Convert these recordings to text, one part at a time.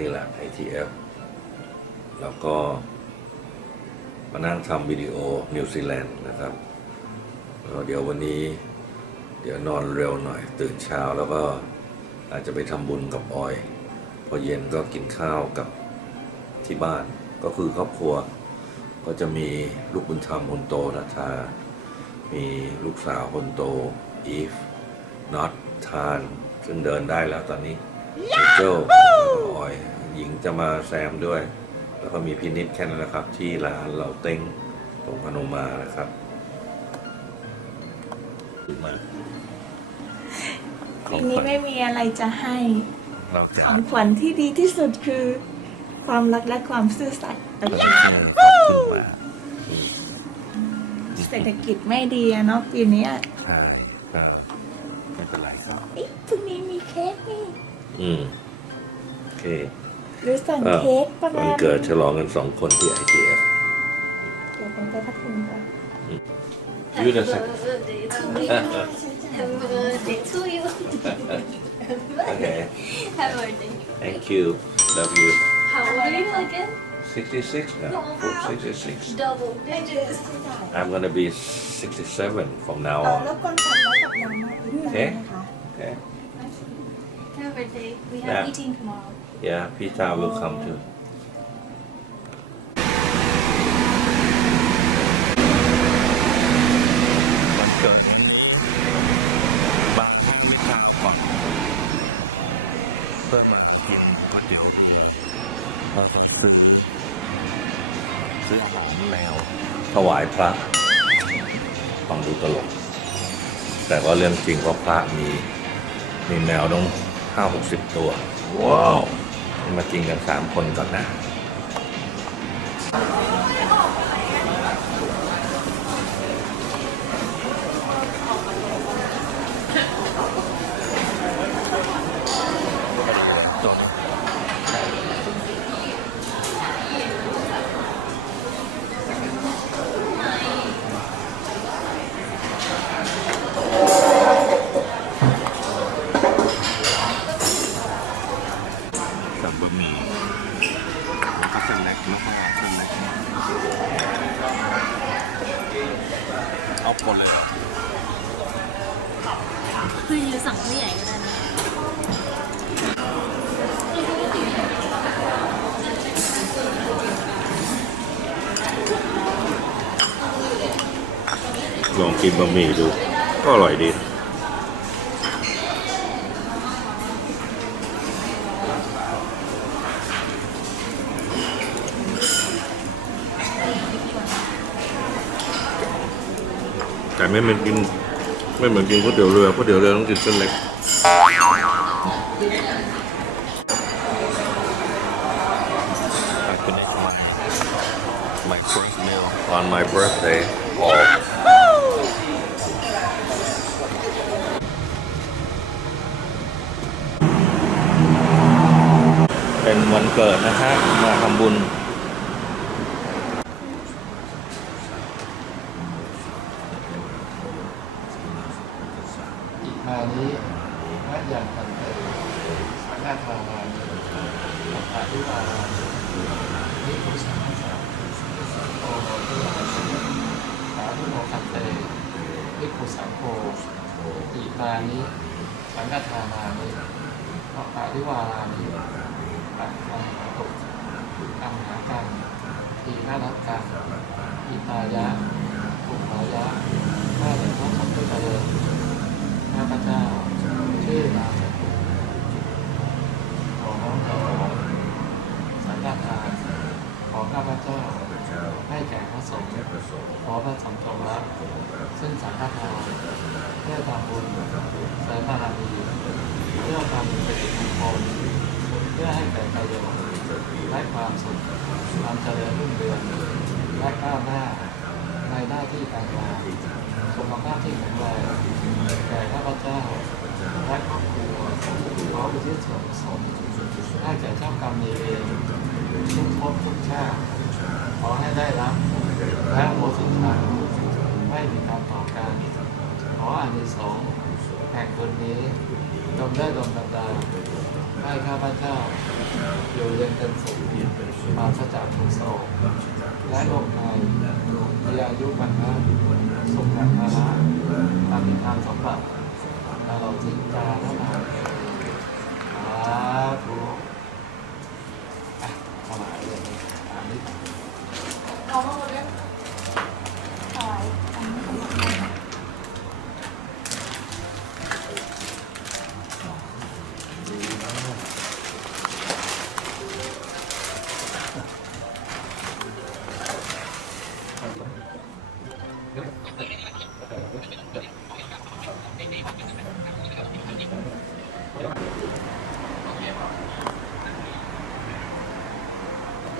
นี่แหละ ITF แล้วก็มานั่งทำวิดีโอนิวซีแลนด์นะครับเดี๋ยววันนี้ เดี๋ยวนอนเร็วหน่อย ตื่นเช้าแล้วก็อาจจะไปทำบุญกับออย พอเย็นก็กินข้าวกับที่บ้าน ก็คือครอบครัว ก็จะมีลูกบุญธรรมคนโตนัทามีลูกสาวคนโตอีฟน็อตทาน ซึ่งเดินได้แล้วตอนนี้เอเจล ออย หญิงจะมาแซมด้วย แล้วก็มีพินิษแค่นั้นนะครับ ที่ร้านเราเต็งตรงพนมมานะครับมาปีนี้ไม่มีอะไรจะให้เราจะของขวัญที่ดีที่สุดคือ ความรักและความซื่อสัตย์เราจะเชื่อขอบคุณมากเศรษฐกิจไม่ดีอะเนาะปีเนี้ยใช่ก็ไม่เป็นไรครับเอ๊ะพรุ่งนี้มีเค้กนี่อืมโอ เค หรือสั่ง เออ เค้กประ วั มาน ณ เกิดฉลองกันสองคนที่ ITF เดี๋ยวผมไปพัดลมก่อน You the second. birthday to you. Happy birthday to you. Okay Happy birthday. thank you love you How old are you again? 66 now 66 Double ไม่เจอ digits. I'm gonna be 67 from now เออ on แล้วคนขับรถกับยังมาอีกได้นะคะ okay Happy birthday. We Yeah. have meeting tomorrow. Yeah Peter will come too วันเกิดนี้มาให้มิตาก่อนเพื่อมากินก๋วยเตี๋ยวรือเราซื้อซื้ออาหารแมวถวายพระฟังดูตลก แต่ก็เรื่องจริงเพราะพระมี มีแมวต้องห้าหกสิบตัว ว้าว มากินกันสามคนก่อนนะ กับบะหมี่แล้วก็เส้นเล็กแล้วก็เส้นเล็กเอาคนเลยเหรอ คือสั่งผู้ใหญ่ก็ได้นะ ลอง กินบะหมี่ดู ก็อร่อยดีนะแต่ไม่เหมือนกิน ไม่เหมือนกินก๋วยเตี๋ยวเรือก๋วยเตี๋ยวเรือต้องกินเส้นเล็ก I finished my my first meal on my birthday. เป็นวันเกิดนะฮะมาทำบุญ อิมานิมัจยังพันเตสังฆทานานิอัตตาทิวารานินิพุสังฆสาโอโหตุลาสิสาธุโมคันเตนิพุสังโฆอิมานิสังฆทานานิอัตตาทิวารานิปัตตังหาตุอัมหากังทีนารักกังอิตายะปุมายะแม่เด็กพระสัมพุทธเจ้า ข้าพเจ้าชื่อนามสกุลขอน้อมถวายสังฆทาน ของข้าพเจ้า ให้แก่พระสงฆ์ขอพระสงฆ์จงรับซึ่งสังฆทานเพื่อทำบุญเสริมบารมีเพื่อทำเป็นมงคลเพื่อให้เกิดประโยชน์และความสุขความเจริญรุ่งเรืองและก้าวหน้าในหน้าที่การงานสุขภาพที่แข็งแรงแก่ข้าพเจ้าและครอบครัวขออุทิศส่วนกุศลให้แก่เจ้ากรรมนายเวร ทุกภพทุกชาติขอให้ได้รับและโมสุทางไม่มีการต่อการขออันที่สองแห่งบนนี้ดงได้ดลบันดาให้ข้าพเจ้า อยู่เย็นเป็นสุขปราศจากทุกโศกและโลกในมีอายุมันนาสุขกันนะตามที่ทางสมบัติเราจิตใจและนามสาธุ เอามาหมดเลยถวายอันนี้ของเรา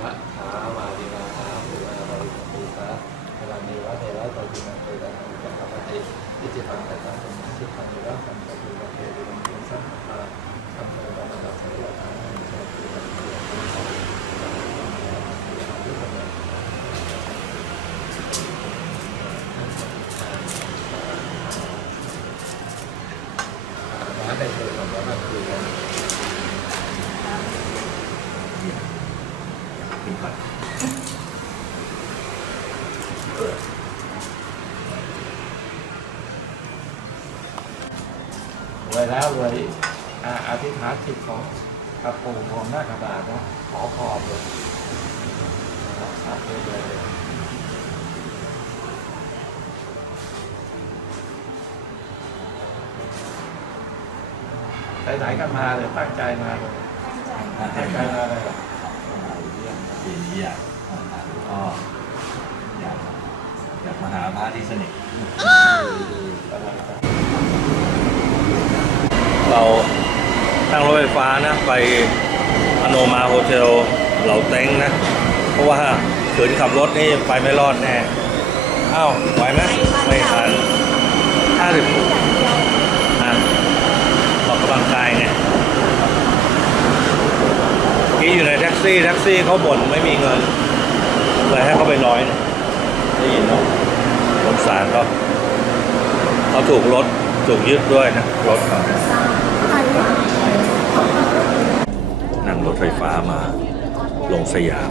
พระขาวาดีวาหาภูวาบริสุทธิสาเวลามีวัดเทระตจินังเตตังอุปกัปปติอิจิตังแต่ตังสมาชิตังวิรัสังสตุวะเทวิรังคุณสัมปะสัมปะระดับสังฆทานสังฆทานสังฆทาน ร้านได้เลยผมว่ามันคือกัน ขึ้นไป ไว้แล้วเลยอ่าอธิษฐานจิตของกระปูของหน้ากระดาษนะขอพรเลยรับทราบเลยเลยไปไหนกันมาเลยตั้งใจมาเลยตั้งใจมาเลยปีนี้อยากก็อยากอยากมาหาพระที่สนิท เรานั่งรถไฟฟ้านะไปอโนมาโฮเทลเหล่าเต็งนะ เพราะว่าขืนขับรถนี่ไปไม่รอดแน่อ้าวไหวไหมไม่ทันห้าสิบอะออกกำลังกายไงเมื่อกี้อยู่ในแท็กซี่แท็กซี่เขาบ่นไม่มีเงินเลยให้เขาไปร้อยนึงได้ยินเนาะสงสารเขาเขาถูกรถ ถูกยึดด้วยนะรถนั่งรถไฟฟ้ามาลงสยาม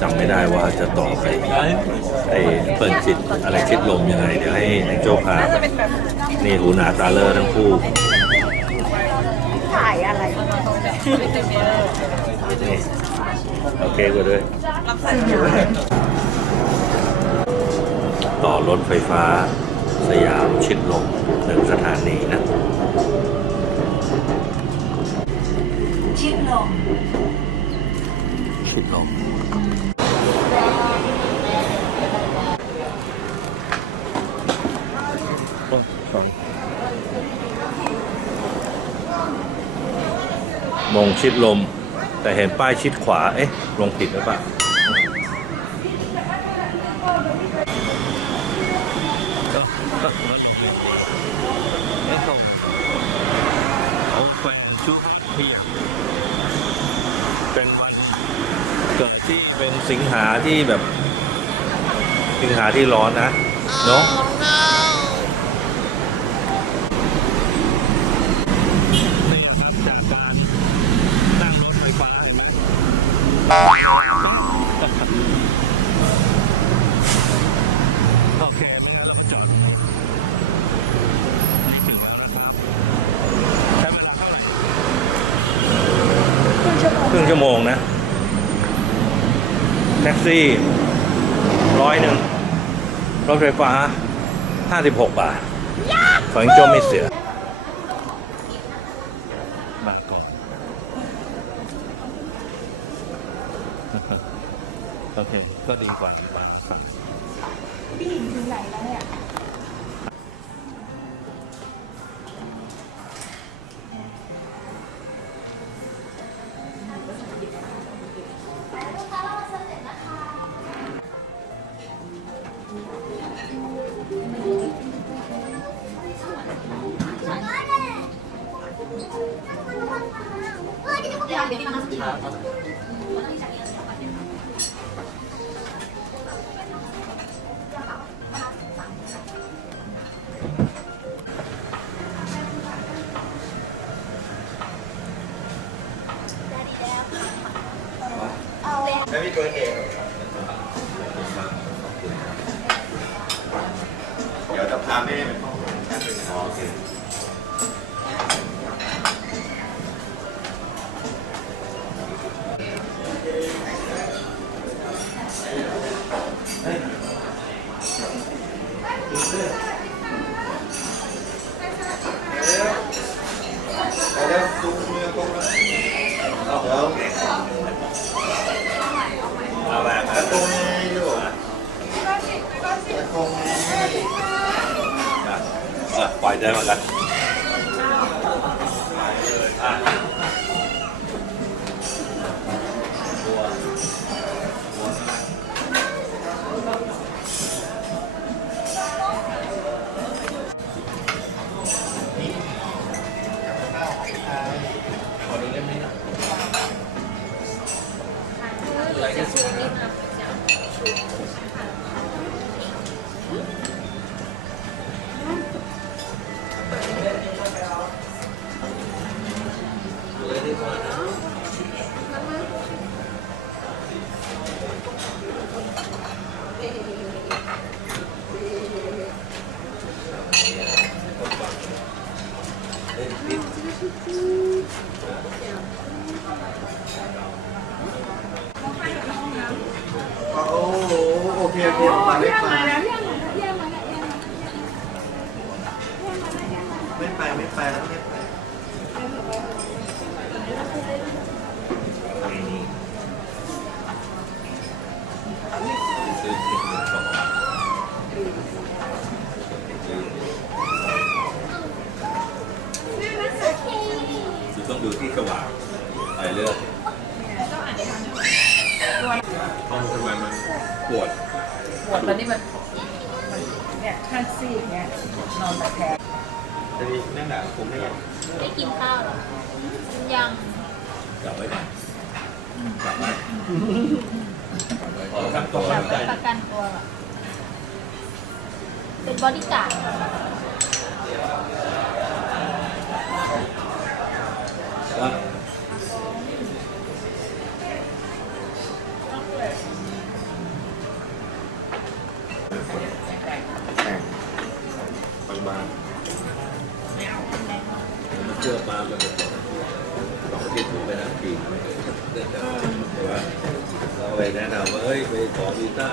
จำไม่ได้ว่าจะต่อไปไอ้เปิดจิตอะไรชิดลมยังไง เดี๋ยวให้ไอ้โจ้พาไปนี่หูหนาตาเลอทั้งคู่ถ่ายอะไรโอเคกวด้วยต่อรถไฟฟ้า สยามชิดลมหนึ่งสถานีนะ ชิดลม ชิดลมมงชิดลม แต่เห็นป้ายชิดขวา เอ๊ะ ลงผิดหรือเปล่า ก็ก็ไม่ตรงเขาเป็นช่วงที่อยากเป็นวันเกิดที่ เป็นสิงหาที่แบบ สิงหาที่ร้อนนะ เนาะนี่แหละครับจากการนั่งรถไฟฟ้าเห็นไหมโอเคงั้นเราไปจอดตรงนี้นี่ถึงแล้วนะครับ ใช้เวลาเท่าไหร่ ครึ่งชั่วโมงนะ แท็ก ซี่ร้อยหนึ่งรถไฟฟ้าห้าสิบหกบาทฝังโจไม่เสีย 别个地方它 เดี๋ยวตุ้มมือตุ้มแล้วเดี๋ยวเอาแบบกระตุ้อยู่กระตุ้มเออปล่อยใจมากันอ่ ห้องทำไมมันปวดปวดแล้วนี่มันมันเนี่ยข้างซีกเนี่ยนอนตะแคงจะมีนั่งด่าผมไม่ยังได้กินข้าวเหรอยังกลับไว้ก่อนกลับไว้ขอทำตัวอยากใจไปประกันตัวเหรอเป็นบอดี้การ์ด ไปแนะนำว่าเฮ้ยไปขอวีซ่า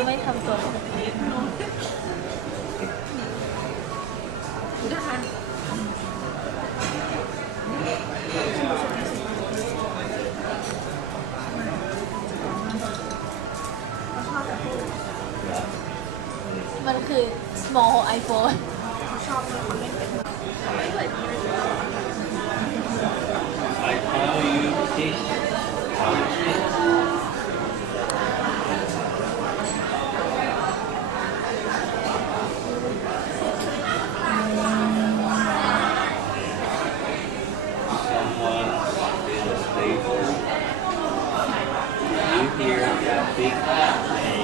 จะไม่ทำตัวแบบนี้ here. Big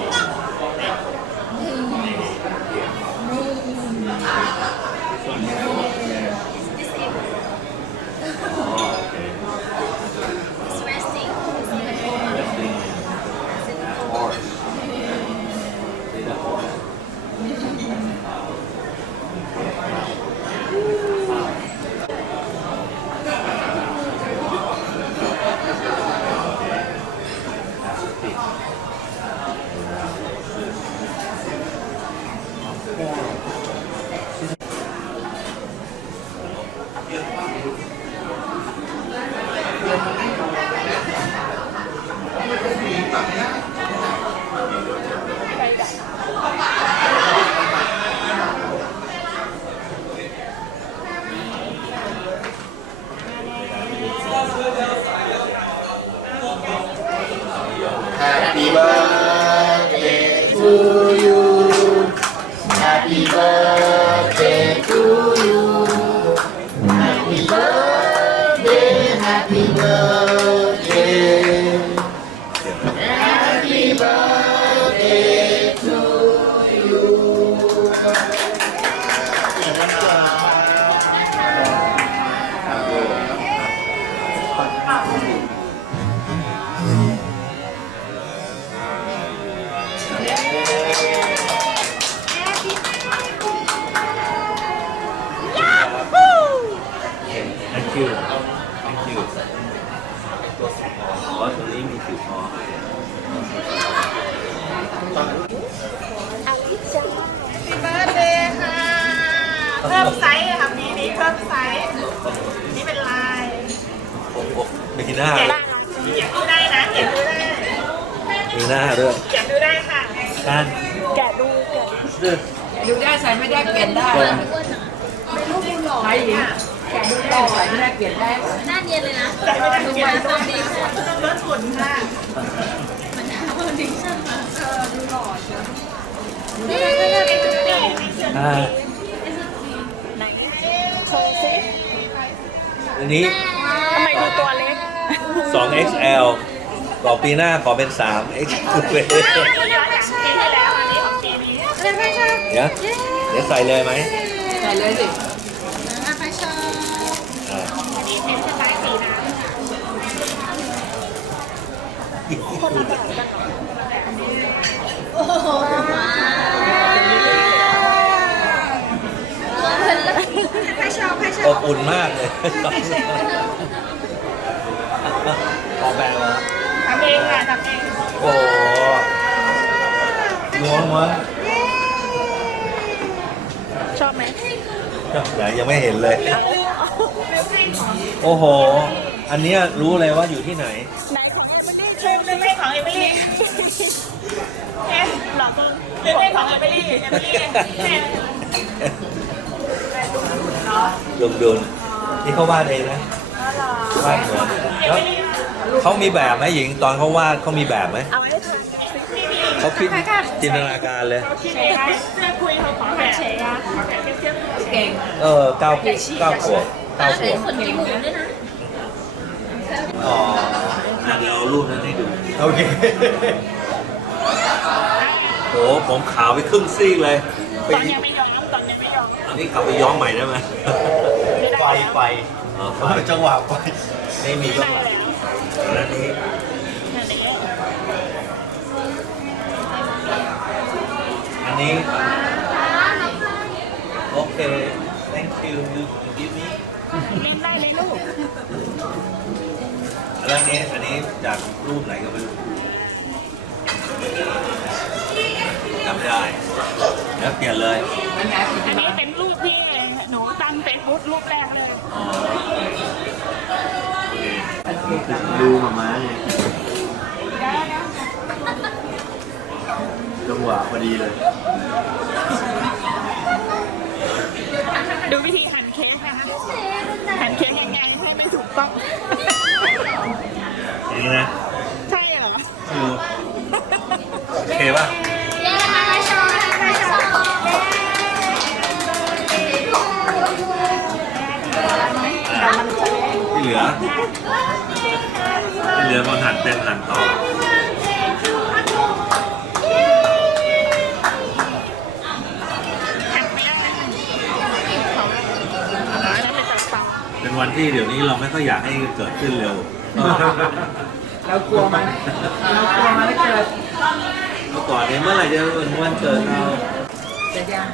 ตรงนี้มีสีทองพี่เบิร์ดเดย์ค่ะ เพิ่มไซส์ค่ะปีนี้เพิ่มไซส์ นี่เป็นลายโอ้โหมีหน้าเขียนดูได้นะเขียนดูได้มีหน้าด้วยเขียนดูได้ค่ะการแกะดูแกะดูได้ใส่ไม่ได้เปลี่ยนได้ใครหญิง แกดูได้ใส่ไม่ได้เปลี่ยนได้หน้าเนียนเลยนะแต่ไม่ได้เขียนตัวดีต้องลดทุนค่ะมันหาว่าดิชั่นมาเออดูหล่อเชียวนี่นี่นี่นี่นี่อ่าไหนโชว์ซิอันนี้ทำไมดูตัวเล็ก 2 XL ต่อปีหน้าขอเป็น 3 XL ย้อนหลังปีที่แล้วอันนี้ของปีนี้เดี๋ยวเดี๋ยวใส่เลยไหม ใส่เลยสิ อ่า อันนี้เป็นสไตล์สีน้ำ อบอุ่นมากเลยออกแบบเหรอทำเองค่ะทำเอง โอ้โหล้วงวะชอบไหมไหนยังไม่เห็นเลย โอ้โห อันเนี้ยรู้เลยว่าอยู่ที่ไหน เลขของเอมิลี่เอ๊ะหลอกมึงเรื่องเลขของเอมิลี่เอมิลี่แม่ดุนดุนนี่เขาวาดเองนะวาดเหมือนแล้วเขามีแบบไหมหญิงตอนเขาวาดเขามีแบบไหมเอาไว้เธอเขาคิดจินตนาการเลยคิดเองนะเสื้อคุยเขาขอแบบเฉยอะขอแบบเทียบๆเก่งเออเก้าเก้าขวบเก้าขวบคนจมูกด้วยนะอ๋อ อะเดี๋ยวเอารูปนั้นให้ดู โอเคโหผมขาวไปครึ่งซีกเลยไปตอนยังไม่ยอมตอนยังไม่ยอมอันนี้กลับไปย้อมใหม่ได้ไหมไฟไฟอ๋อไฟจังหวะไฟไม่มีก็มาแล้วนี้อันนี้ โอเค thank you you give me เล่นได้เลยลูก แล้วอันนี้อันนี้จากรูปไหนก็ไม่รู้จำไม่ได้แล้วเปลี่ยนเลยอันไหนอันนี้เป็นรูปที่หนูตั้งเฟซบุ๊กรูปแรกเลยอ๋อโอเคดูมาม้าไงจังหวะพอดีเลย ดูวิธีหั่นเค้กนะคะหั่นเค้กยังไงให้ไม่ถูกต้องอย่าง นี้นะใช่เหรอไม่รู้โอเคป่ะเย้มามาโชว์มาโชว์ที่เหลือที่เหลือมันหั่นเป็นหั่นต่อหั่นไม่ได้เขาอันนั้นเป็นตัดเปล่าเป็นวันที่เดี๋ยวนี้เราไม่ค่อยอยากให้เกิดขึ้นเร็ว เรากลัวมันเรากลัวมันไม่เกิดเมื่อก่อนเนี่ยเมื่อไหร่จะเป็นวันเกิดเราจะยัง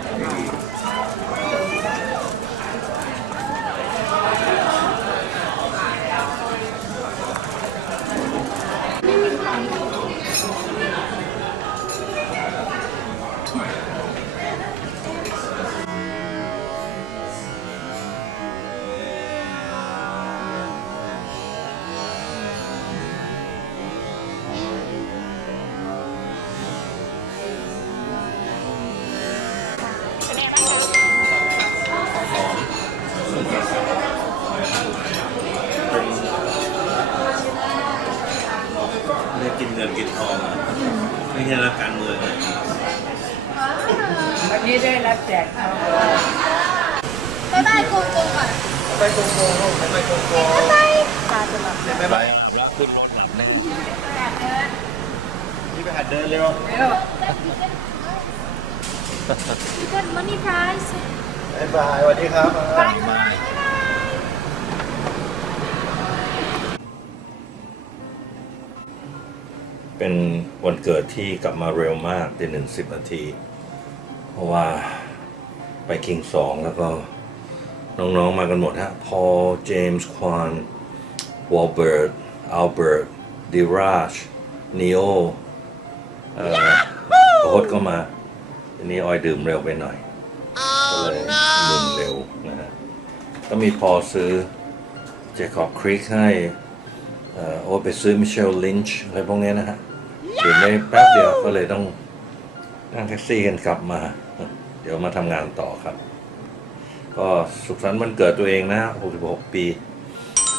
บ๊ายบายแล้วขึ้นรถหลับเลยนี่ไปหัดเดินเร็วเร็วพี่เกิดมันนี่ไพรส์บ๊ายบายสวัสดีครับบายบายเป็นวันเกิดที่กลับมาเร็วมากตีหนึ่งสิบนาที เพราะว่าไปคิงสองแล้วก็น้องๆมากันหมดฮะ พอลเจมส์ควาน วอลเบิร์ตอัลเบิร์ตดิราชนีโอเอ่อโอ๊ตก็มาทีนี้ออยดื่มเร็วไปหน่อยก็เลยมึนเร็วนะฮะก็มีพอซื้อเจคอบคริกให้เอ่อโอ๊ตไปซื้อมิเชลลินช์อะไรพวกเนี้ยนะฮะดื่มได้แป๊บเดียวก็เลยต้องนั่งแท็กซี่กันกลับมา เดี๋ยวมาทำงานต่อครับ ก็สุขสันต์วันเกิดตัวเองนะ 66 ปี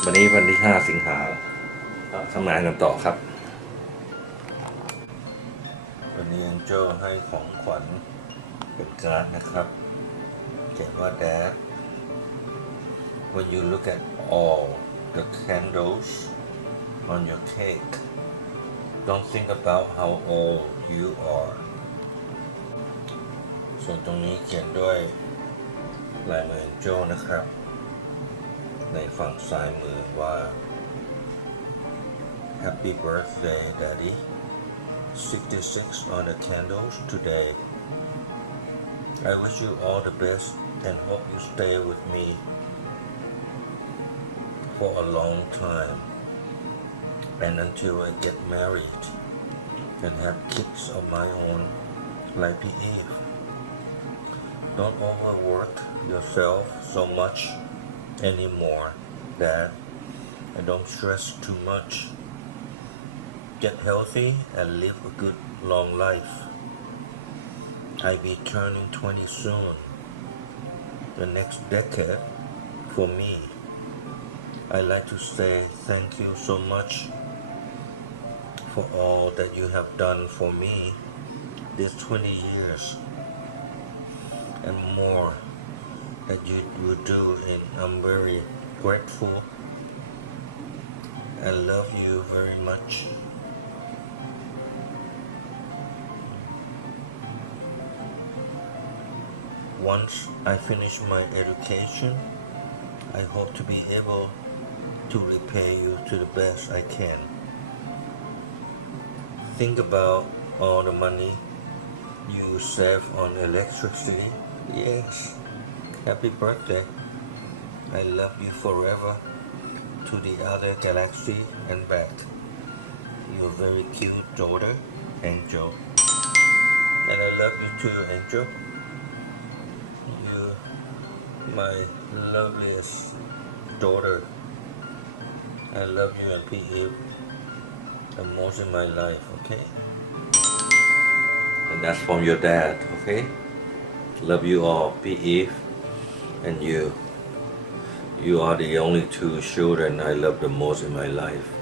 วันนี้วันที่5สิงหาทำงานกันต่อครับ วันนี้อันโจให้ของขวัญเป็นการ์ดนะครับ เขียนว่า Dad when you look at all the candles on your cake don't think about how old you are ส่วนตรงนี้เขียนด้วยลายมือโจลนะครับ ในฝั่งซ้ายมือว่า Happy birthday daddy 66 on the candles today I wish you all the best and hope you stay with me for a long time and until I get married and have kids of my own like Eve. Don't overwork yourself so much anymore, Dad, and don't stress too much. Get healthy and live a good long life. I be turning 20 soon. The next decade for me. I like to say thank you so much for all that you have done for me these 20 years and more that you will do and I'm very grateful I love you very much. Once I finish my education, I hope to be able to repay you to the best I can. Think about all the money you save on electricity. Yes. Happy birthday. I love you forever to the other galaxy and back. Your very cute daughter, Angel. And I love you too, Angel. You're my loveliest daughter. I love you and P.E. the most in my life, okay? And that's from your dad, okay? Love you all, P.E. and you. You are the only two children I love the most in my life.